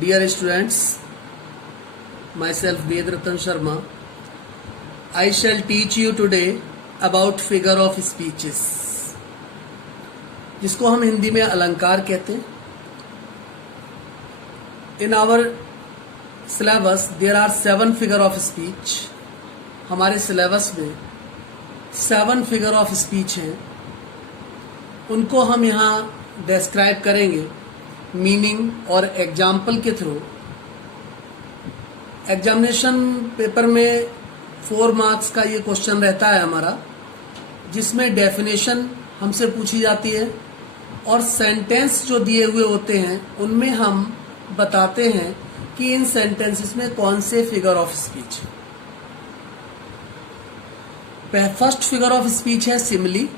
Dear students, myself Ved Ratan Sharma, I shall teach you today about figure of speeches, जिसको हम हिंदी में अलंकार कहते हैं. In our syllabus there are 7 figure of speech. हमारे syllabus में 7 फिगर ऑफ स्पीच हैं. उनको हम यहाँ डिस्क्राइब करेंगे मीनिंग और एग्जाम्पल के थ्रू. एग्जामिनेशन पेपर में 4 मार्क्स का ये क्वेश्चन रहता है हमारा, जिसमें डेफिनेशन हमसे पूछी जाती है और सेंटेंस जो दिए हुए होते हैं उनमें हम बताते हैं कि इन सेंटेंसेस में कौन से फिगर ऑफ स्पीच है. फर्स्ट फिगर ऑफ स्पीच है सिमिली,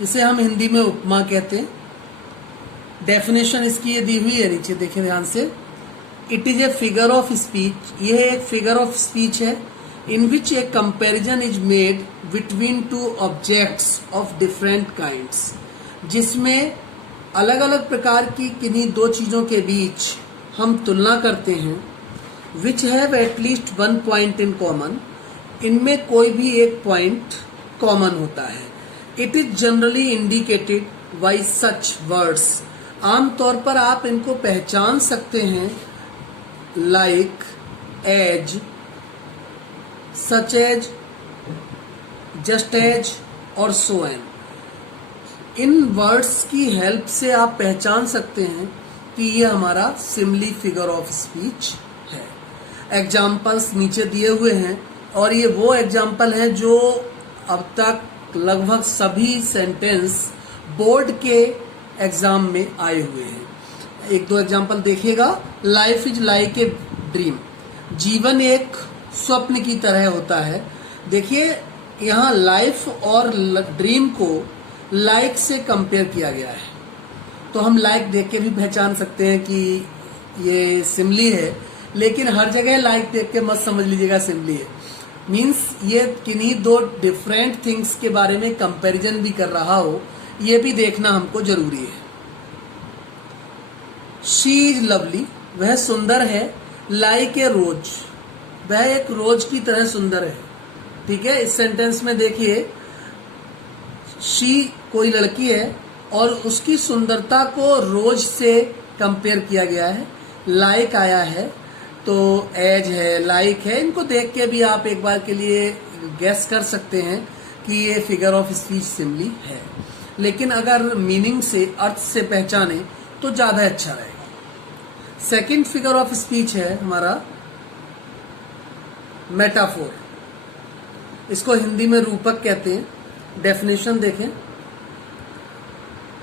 जिसे हम हिंदी में उपमा कहते हैं. डेफिनेशन इसकी ये दी हुई है, नीचे देखें ध्यान से. It is a figure of speech, यह एक फिगर ऑफ स्पीच है in which a comparison is made between 2 objects of different kinds, जिसमें अलग अलग प्रकार की किन्हीं 2 चीजों के बीच हम तुलना करते हैं. Which have at least 1 point in common, इनमें कोई भी एक पॉइंट कॉमन होता है. It is generally indicated by such words, आमतौर पर आप इनको पहचान सकते हैं like, as, such as, just as और सो एन. इन वर्ड्स की हेल्प से आप पहचान सकते हैं कि ये हमारा सिमिली फिगर ऑफ स्पीच है. एग्जाम्पल्स नीचे दिए हुए हैं और ये वो एग्जाम्पल हैं जो अब तक लगभग सभी सेंटेंस बोर्ड के एग्जाम में आए हुए हैं. 1-2 एग्जाम्पल देखिएगा. Life is like a dream, जीवन एक स्वप्न की तरह होता है. देखिए यहाँ लाइफ और ड्रीम को लाइक से कंपेयर किया गया है, तो हम लाइक देख के भी पहचान सकते हैं कि ये सिमिली है, लेकिन हर जगह लाइक देख के मत समझ लीजिएगा सिमिली है. मीन्स ये किन्हीं 2 डिफरेंट थिंग्स के बारे में कंपैरिजन भी कर रहा हो, ये भी देखना हमको जरूरी है. शी इज लवली, वह सुंदर है. लाइक ए रोज, वह एक रोज की तरह सुंदर है. ठीक है, इस सेंटेंस में देखिए शी कोई लड़की है और उसकी सुंदरता को रोज से कंपेयर किया गया है. लाइक आया है तो एज है, लाइक है. इनको देख के भी आप एक बार के लिए गेस कर सकते हैं कि ये फिगर ऑफ स्पीच सिमिली है, लेकिन अगर मीनिंग से, अर्थ से पहचाने तो ज्यादा अच्छा रहेगा. सेकंड फिगर ऑफ स्पीच है हमारा मेटाफोर, इसको हिंदी में रूपक कहते हैं. डेफिनेशन देखें.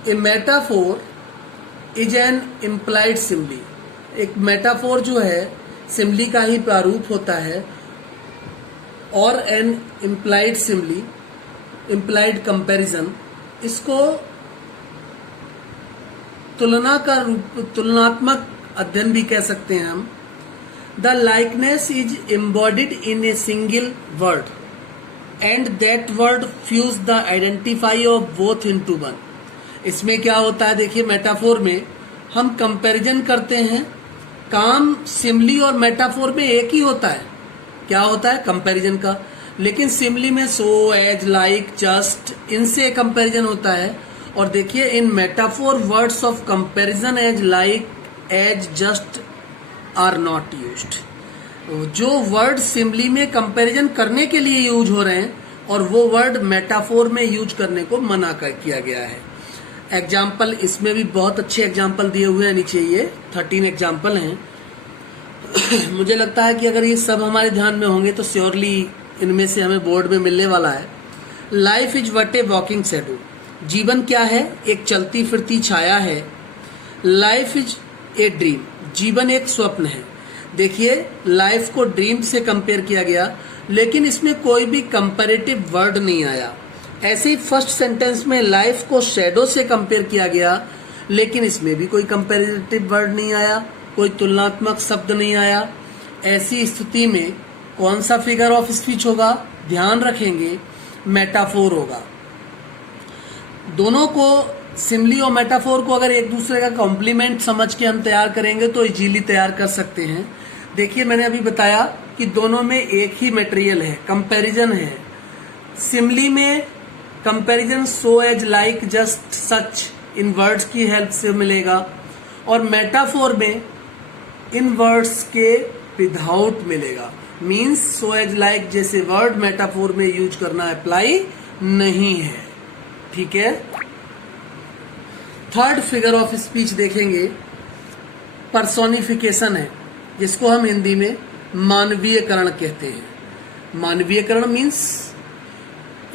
A metaphor is an implied simile, एक मेटाफोर जो है सिमिली का ही प्रारूप होता है. और an implied simile, implied comparison, इसको तुलना का रूप, तुलनात्मक अध्ययन भी कह सकते हैं हम. The likeness is embodied in a single word and that word fuse the identify of both into one. इसमें क्या होता है, देखिए मेटाफोर में हम कंपैरिजन करते हैं. काम सिमिली और मेटाफोर में एक ही होता है, क्या होता है, कंपैरिजन का. लेकिन सिमिली में सो, एज, लाइक, जस्ट, इनसे कंपैरिजन होता है. और देखिए इन metaphor words of comparison as, like, as, just are not used. जो वर्ड सिमिली में कंपैरिजन करने के लिए यूज हो रहे हैं और वो वर्ड मेटाफोर में यूज करने को मना किया गया है. एग्जाम्पल इसमें भी बहुत अच्छे एग्जाम्पल दिए हुए हैं नीचे. ये 13 एग्जाम्पल हैं. मुझे लगता है कि अगर ये सब हमारे ध्यान में होंगे तो श्योरली इनमें से हमें बोर्ड में मिलने वाला है. Life is what A walking shadow, जीवन क्या है, एक चलती फिरती छाया है. लाइफ इज ए ड्रीम, जीवन एक स्वप्न है. देखिए लाइफ को ड्रीम से कंपेयर किया गया, लेकिन इसमें कोई भी कंपैरेटिव वर्ड नहीं आया. ऐसे ही फर्स्ट सेंटेंस में लाइफ को शैडो से कंपेयर किया गया, लेकिन इसमें भी कोई कंपैरेटिव वर्ड नहीं आया, कोई तुलनात्मक शब्द नहीं आया. ऐसी स्थिति में कौन सा फिगर ऑफ स्पीच होगा, ध्यान रखेंगे मेटाफोर होगा. दोनों को सिमली और मेटाफोर को अगर एक दूसरे का कॉम्प्लीमेंट समझ के हम तैयार करेंगे तो इजीली तैयार कर सकते हैं। देखिए मैंने अभी बताया कि दोनों में एक ही मटेरियल है, कंपैरिजन है। सिमली में comparison so as like just such इन वर्ड्स की हेल्प से मिलेगा, और मेटाफोर में इन वर्ड्स के विदाउट मिलेगा। मीन्स सो एज लाइक जैसे वर्ड मेटाफोर में यूज करना अप्लाई नहीं है। ठीक है। थर्ड फिगर ऑफ स्पीच देखेंगे, पर्सोनिफिकेशन है, जिसको हम हिंदी में मानवीयकरण कहते हैं। मानवीयकरण मीन्स,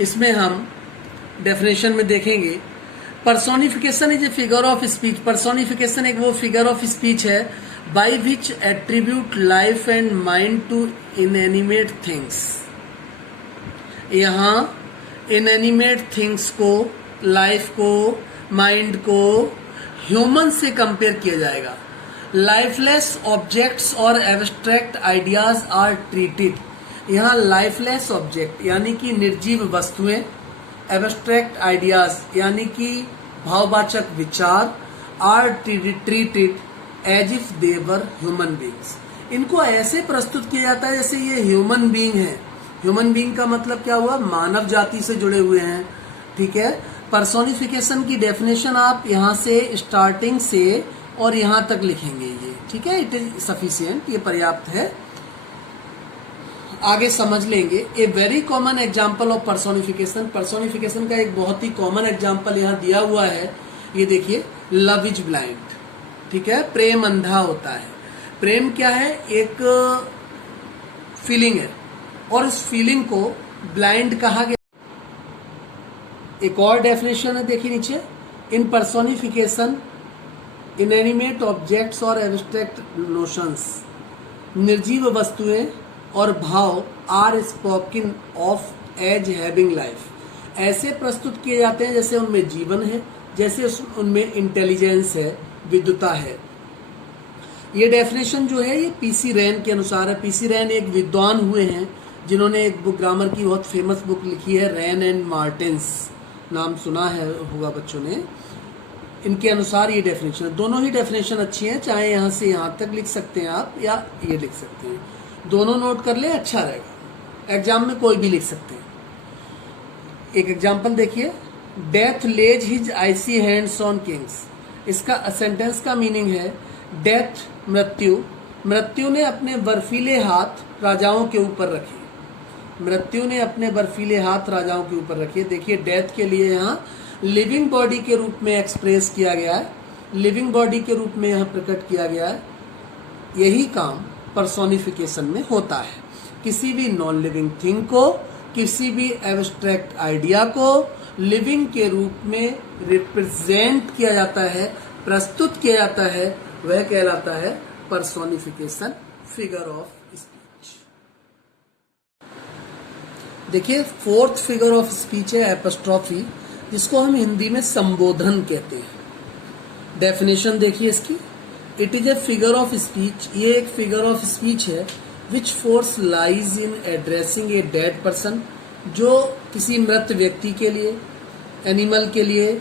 इसमें हम डेफिनेशन में देखेंगे, personification is a figure of speech. Personification एक वो फिगर ऑफ स्पीच है by which attribute life and mind to inanimate things. यहाँ इनएनिमेट थिंग्स को, लाइफ को, माइंड को ह्यूमन से कंपेयर किया जाएगा। लाइफलेस ऑब्जेक्ट्स और एब्स्ट्रैक्ट आइडियाज आर ट्रीटेड। यहाँ लाइफलेस ऑब्जेक्ट यानी कि निर्जीव वस्तुएं, एब्स्ट्रैक्ट आइडियाज यानी कि भाववाचक विचार, are treated as if they were human beings. इनको ऐसे प्रस्तुत किया जाता है जैसे ये ह्यूमन बींग है। ह्यूमन बींग का मतलब क्या हुआ? मानव जाति से जुड़े हुए हैं। ठीक है। पर्सोनिफिकेशन की डेफिनेशन आप यहाँ से स्टार्टिंग से और यहाँ तक लिखेंगे ये। ठीक है। इट इज सफिशिएंट, ये पर्याप्त है। आगे समझ लेंगे। A very common example of personification. Personification का एक बहुत ही कॉमन एग्जाम्पल यहाँ दिया हुआ है, ये देखिए, लव इज ब्लाइंड। ठीक है। प्रेम अंधा होता है। प्रेम क्या है? एक फीलिंग है, और इस फीलिंग को ब्लाइंड कहा गया। एक और डेफिनेशन है, देखिए नीचे, इन पर्सोनिफिकेशन इनएनिमेट ऑब्जेक्ट्स और एब्स्ट्रैक्ट नोशंस, निर्जीव वस्तुएं और भाव are spoken of as having life. ऐसे प्रस्तुत किए जाते हैं जैसे उनमें जीवन है, जैसे उनमें इंटेलिजेंस है, विद्वता है। ये डेफिनेशन जो है ये पीसी रैन के अनुसार है। पीसी रैन एक विद्वान हुए हैं जिन्होंने एक बुक, ग्रामर की बहुत फेमस बुक लिखी है, रैन एंड मार्टिन्स, नाम सुना है होगा बच्चों ने। इनके अनुसार ये डेफिनेशन है। दोनों ही डेफिनेशन अच्छी हैं, चाहे यहाँ से यहाँ तक लिख सकते हैं आप या ये लिख सकते हैं। दोनों नोट कर ले, अच्छा रहेगा। एग्जाम में कोई भी लिख सकते हैं। एक एग्जाम्पल देखिए, death lays his icy hands on kings. इसका सेंटेंस का मीनिंग है, डेथ मृत्यु, मृत्यु ने अपने बर्फीले हाथ राजाओं के ऊपर रखे। मृत्यु ने अपने बर्फीले हाथ राजाओं के ऊपर रखे। देखिए डेथ के लिए यहाँ लिविंग बॉडी के रूप में एक्सप्रेस किया गया है, लिविंग बॉडी के रूप में यहाँ प्रकट किया गया है। यही काम पर्सोनिफिकेशन में होता है। किसी भी नॉन लिविंग थिंग को, किसी भी एब्स्ट्रैक्ट आइडिया को लिविंग के रूप में रिप्रेजेंट किया जाता है, प्रस्तुत किया जाता है, वह कहलाता है पर्सोनिफिकेशन फिगर ऑफ स्पीच। देखिए फोर्थ फिगर ऑफ स्पीच है एपोस्ट्रोफी, जिसको हम हिंदी में संबोधन कहते हैं। डेफिनेशन देखिए इसकी, it is a figure of speech. ये एक फिगर ऑफ स्पीच है which force lies in addressing a dead person, जो किसी मृत व्यक्ति के लिए, एनिमल के लिए,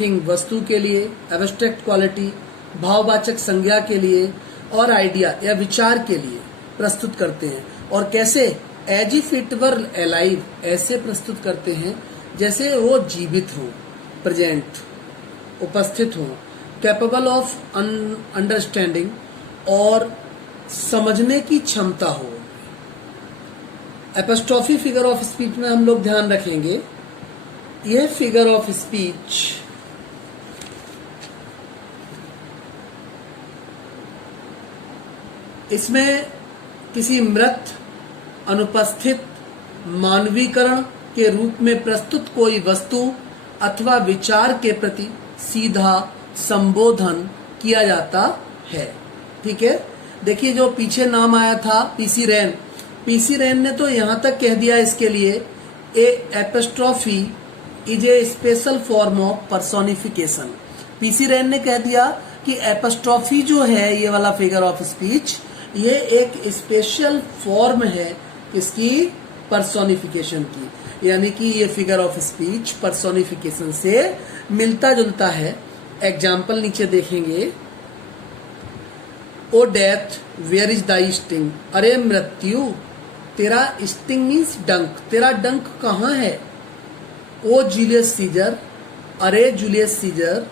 थिंग वस्तु के लिए, एब्स्ट्रैक्ट क्वालिटी भाववाचक संज्ञा के लिए, और आइडिया या विचार के लिए प्रस्तुत करते हैं। और कैसे? As if it were alive, ऐसे प्रस्तुत करते हैं जैसे वो जीवित हो, प्रेजेंट, उपस्थित हो, कैपेबल ऑफ अंडरस्टैंडिंग, और समझने की क्षमता हो। एपोस्ट्रोफी फिगर ऑफ स्पीच में हम लोग ध्यान रखेंगे, यह फिगर ऑफ स्पीच इसमें किसी मृत, अनुपस्थित, मानवीकरण के रूप में प्रस्तुत कोई वस्तु अथवा विचार के प्रति सीधा संबोधन किया जाता है। ठीक है। देखिए जो पीछे नाम आया था पीसी रैन, पीसी रैन ने तो यहां तक कह दिया इसके लिए, a apostrophe is a special form of personification. P C Wren ने कह दिया कि एपोस्ट्रोफी जो है, ये वाला फिगर ऑफ स्पीच, ये एक स्पेशल फॉर्म है इसकी, पर्सोनिफिकेशन की। यानी कि ये फिगर ऑफ स्पीच पर्सोनिफिकेशन से मिलता जुलता है। एग्जाम्पल नीचे देखेंगे, O death where is thy sting, अरे मृत्यु तेरा स्टिंग मीन्स डंक, तेरा डंक कहाँ है। ओ जूलियस सीजर, अरे Julius Caesar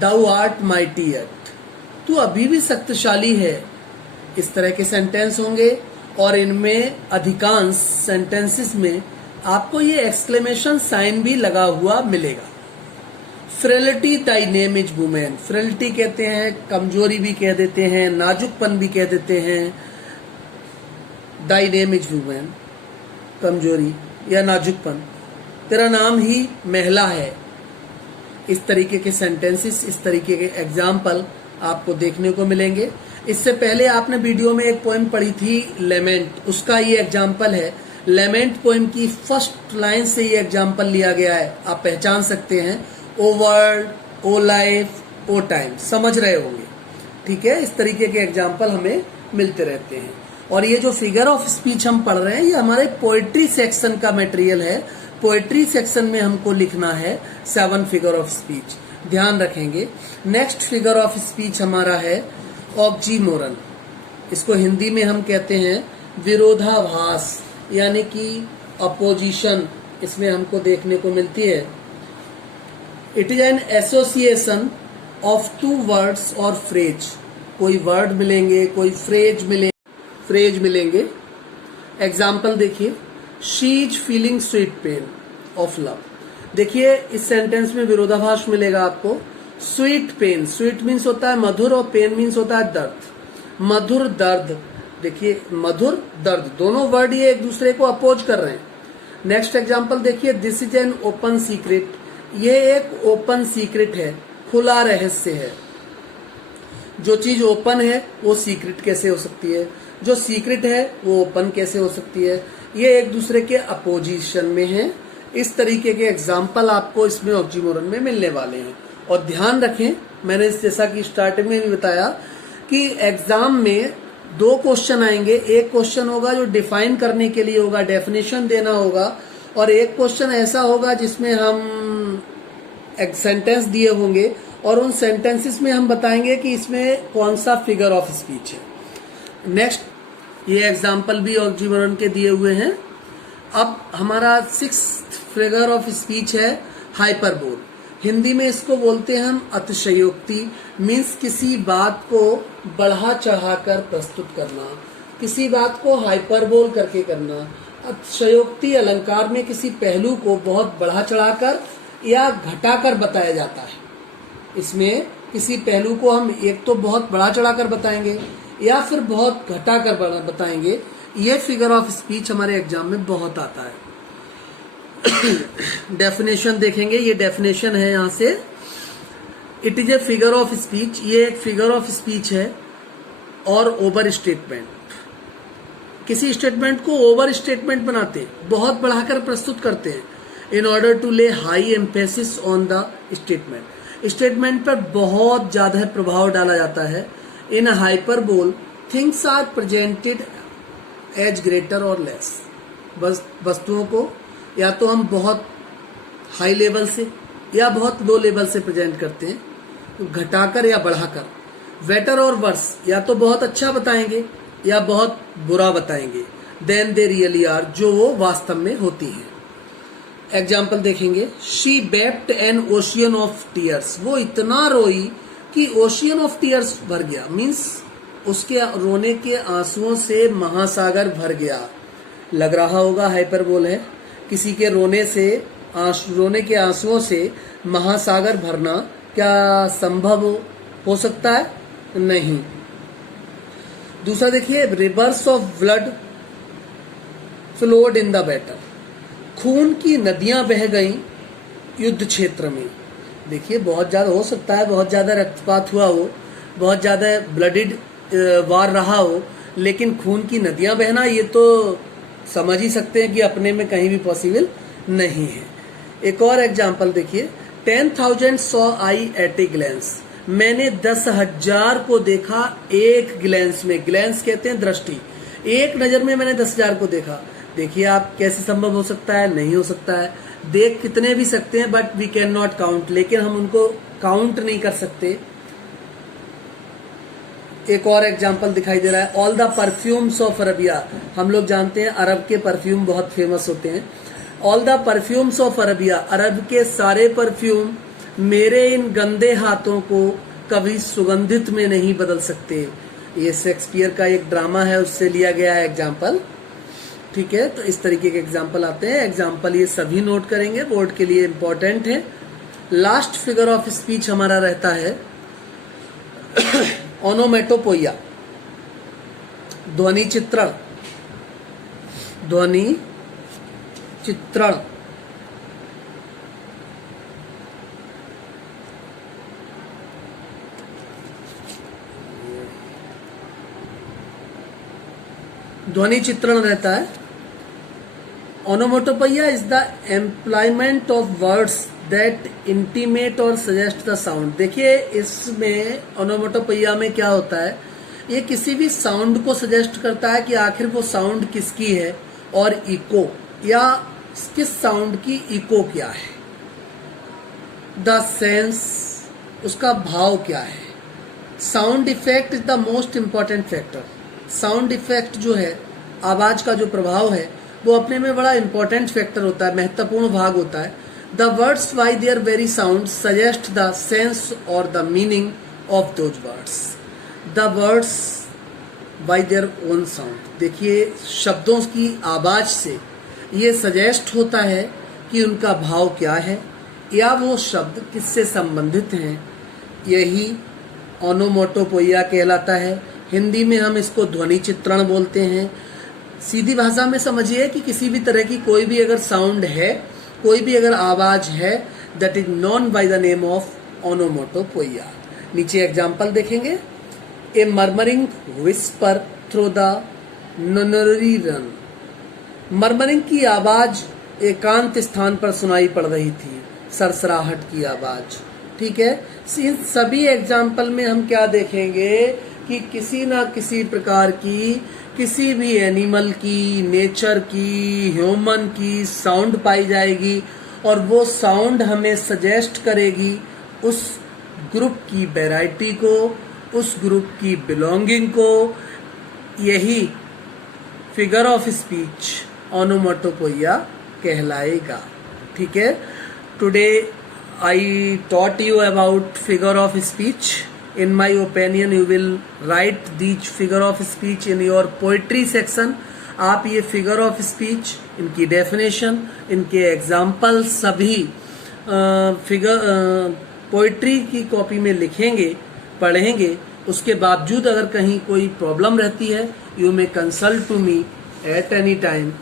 thou art mighty yet, तू अभी भी शक्तिशाली है। इस तरह के सेंटेंस होंगे और इनमें अधिकांश सेंटेंसेस में आपको ये एक्सक्लेमेशन साइन भी लगा हुआ मिलेगा। Frailty Dai name is women, frailty कहते हैं, कमजोरी भी कह देते हैं, नाजुकपन भी कह देते हैं। दाई नेम इज वुमेन, कमजोरी या नाजुकपन, तेरा नाम ही महिला है। इस तरीके के सेंटेंसेस, इस तरीके के एग्जाम्पल आपको देखने को मिलेंगे। इससे पहले आपने वीडियो में एक पोएम पढ़ी थी लेमेंट, उसका ये एग्जाम्पल है। लेमेंट पोएम की फर्स्ट लाइन से ये एग्जाम्पल लिया गया है, आप पहचान सकते हैं। ओ वर्ल्ड, ओ लाइफ, ओ टाइम, समझ रहे होंगे, ठीक है। इस तरीके के एग्जाम्पल हमें मिलते रहते हैं। और ये जो फिगर ऑफ स्पीच हम पढ़ रहे हैं, ये हमारे पोएट्री सेक्शन का मटेरियल है। पोएट्री सेक्शन में हमको लिखना है 7 फिगर ऑफ स्पीच, ध्यान रखेंगे। नेक्स्ट फिगर ऑफ स्पीच हमारा है ऑक्सीमोरन, इसको हिंदी में हम कहते हैं विरोधाभास, यानी कि अपोजिशन इसमें हमको देखने को मिलती है। It is an association of 2 words और फ्रेज, कोई वर्ड मिलेंगे, कोई फ्रेज मिलेंगे। एग्जाम्पल देखिए, she is feeling sweet pain of love, देखिए इस सेंटेंस में विरोधाभास मिलेगा आपको। स्वीट पेन, स्वीट मीन्स होता है मधुर और पेन मीन्स होता है दर्द। मधुर दर्द, देखिए मधुर दर्द, दोनों वर्ड ये एक दूसरे को अपोज कर रहे हैं। नेक्स्ट एग्जांपल देखिए, this is an open secret, ये एक ओपन सीक्रेट है, खुला रहस्य है। जो चीज ओपन है वो सीक्रेट कैसे हो सकती है, जो सीक्रेट है वो ओपन कैसे हो सकती है, ये एक दूसरे के अपोजिशन में है। इस तरीके के एग्जाम्पल आपको इसमें ऑक्सीमोरन में मिलने वाले हैं। और ध्यान रखें, मैंने जैसा कि स्टार्टिंग में भी बताया कि एग्जाम में 2 क्वेश्चन आएंगे। एक क्वेश्चन होगा जो डिफाइन करने के लिए होगा, डेफिनेशन देना होगा, और एक क्वेश्चन ऐसा होगा जिसमें हम एक सेंटेंस दिए होंगे और उन सेंटेंसेस में हम बताएंगे कि इसमें कौन सा फिगर ऑफ स्पीच है। नेक्स्ट ये एग्जाम्पल भी ऑक्सीमोरन के दिए हुए हैं। अब हमारा 6th फिगर ऑफ स्पीच है हाइपरबोल, हिंदी में इसको बोलते हैं हम अतिशयोक्ति। मीन्स किसी बात को बढ़ा चढ़ाकर प्रस्तुत करना, किसी बात को हाइपरबोल करके करना। अतिशयोक्ति अलंकार में किसी पहलू को बहुत बढ़ा चढ़ाकर या घटाकर बताया जाता है। इसमें किसी पहलू को हम एक तो बहुत बढ़ा चढ़ाकर बताएंगे या फिर बहुत घटाकर बताएंगे। ये फिगर ऑफ स्पीच हमारे एग्जाम में बहुत आता है। डेफिनेशन देखेंगे, ये डेफिनेशन है यहाँ से। It is a figure of speech, ये एक फिगर ऑफ स्पीच है और ओवर स्टेटमेंट, किसी स्टेटमेंट को ओवर स्टेटमेंट बनाते हैं, बहुत बढ़ाकर प्रस्तुत करते हैं। In order to lay high emphasis on the statement, statement पर बहुत ज्यादा प्रभाव डाला जाता है। In hyperbole things are presented as greater और लेस, बस वस्तुओं को या तो हम बहुत हाई लेवल से या बहुत लो लेवल से प्रेजेंट करते हैं, तो घटाकर या बढ़ाकर। बेटर और वर्स, या तो बहुत अच्छा बताएंगे या बहुत बुरा बताएंगे। देन दे रियली आर, जो वो वास्तव में होती है। एग्जाम्पल देखेंगे, she wept N ocean of tears, वो इतना रोई कि ओशियन ऑफ टीयर्स भर गया। मीन्स उसके रोने के आंसुओं से महासागर भर गया। लग रहा होगा हाइपरबोल है, किसी के रोने के आंसुओं से महासागर भरना क्या संभव हो सकता है? नहीं। दूसरा देखिए, reverse of blood flowed in the battle, खून की नदियां बह गईं युद्ध क्षेत्र में। देखिए बहुत ज्यादा हो सकता है, बहुत ज्यादा रक्तपात हुआ हो, बहुत ज्यादा ब्लडिड वार रहा हो, लेकिन खून की नदियां बहना ये तो समझ ही सकते हैं कि अपने में कहीं भी पॉसिबल नहीं है। एक और एग्जाम्पल देखिए, 10,000 saw I at a glance, मैंने 10,000 को देखा एक ग्लैंस में। ग्लैंस कहते हैं दृष्टि, एक नजर में मैंने 10,000 को देखा। देखिए आप कैसे संभव हो सकता है, नहीं हो सकता है। देख कितने भी सकते हैं but we can not count, लेकिन हम उनको काउंट नहीं कर सकते। एक और एग्जाम्पल दिखाई दे रहा है, all the perfumes of Arabia. हम लोग जानते हैं अरब के परफ्यूम बहुत फेमस होते हैं। All the perfumes of Arabia, Arab के सारे परफ्यूम मेरे इन गंदे हाथों को कभी सुगंधित में नहीं बदल सकते। ये शेक्सपियर का एक ड्रामा है, उससे लिया गया है एग्जाम्पल। ठीक है, तो इस तरीके के एग्जाम्पल आते हैं। एग्जाम्पल ये सभी नोट करेंगे, बोर्ड के लिए इंपॉर्टेंट है। लास्ट फिगर ऑफ स्पीच हमारा रहता है ओनोमेटोपोइया, ध्वनि चित्रण। ध्वनि चित्रण ध्वनि चित्रण रहता है। ओनोमेटोपोइया is the employment of words that intimate और सजेस्ट द साउंड। देखिए इसमें ओनोमेटोपोइया में क्या होता है, ये किसी भी साउंड को सजेस्ट करता है कि आखिर वो साउंड किसकी है, और इको या किस साउंड की इको क्या है, द सेंस उसका भाव क्या है। Sound effect is the most important factor. Sound effect जो है, आवाज का जो प्रभाव है, वो अपने में बड़ा इंपॉर्टेंट फैक्टर होता है, महत्वपूर्ण भाग होता है। The words by their very sound suggest the sense और the meaning of those words. The words by their own sound, देखिए शब्दों की आवाज से ये सजेस्ट होता है कि उनका भाव क्या है या वो शब्द किससे संबंधित हैं। यही ओनोमेटोपोइया कहलाता है। हिंदी में हम इसको ध्वनि चित्रण बोलते हैं। सीधी भाषा में समझिए कि किसी भी तरह की कोई भी अगर साउंड है, कोई भी अगर आवाज है, that is known by the name of onomatopoeia. नीचे एग्जाम्पल देखेंगे, a murmuring whisper through the nunnery run. Murmuring की आवाज एकांत स्थान पर सुनाई पड़ रही थी, सरसराहट की आवाज। ठीक है, इन सभी एग्जाम्पल में हम क्या देखेंगे कि किसी ना किसी प्रकार की, किसी भी एनिमल की, नेचर की, ह्यूमन की साउंड पाई जाएगी, और वो साउंड हमें सजेस्ट करेगी उस ग्रुप की वैरायटी को, उस ग्रुप की बिलोंगिंग को। यही फिगर ऑफ स्पीच ओनोमेटोपोइया कहलाएगा। ठीक है, today I taught you about figure of speech. In my opinion, you will write these figure of speech in your poetry section. आप ये figure of speech, इनकी definition, इनके example सभी पोइट्री की copy में लिखेंगे, पढ़ेंगे। उसके बावजूद अगर कहीं कोई प्रॉब्लम रहती है, you may consult to me at any time.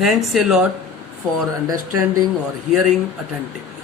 Thanks a lot for understanding or hearing attentively.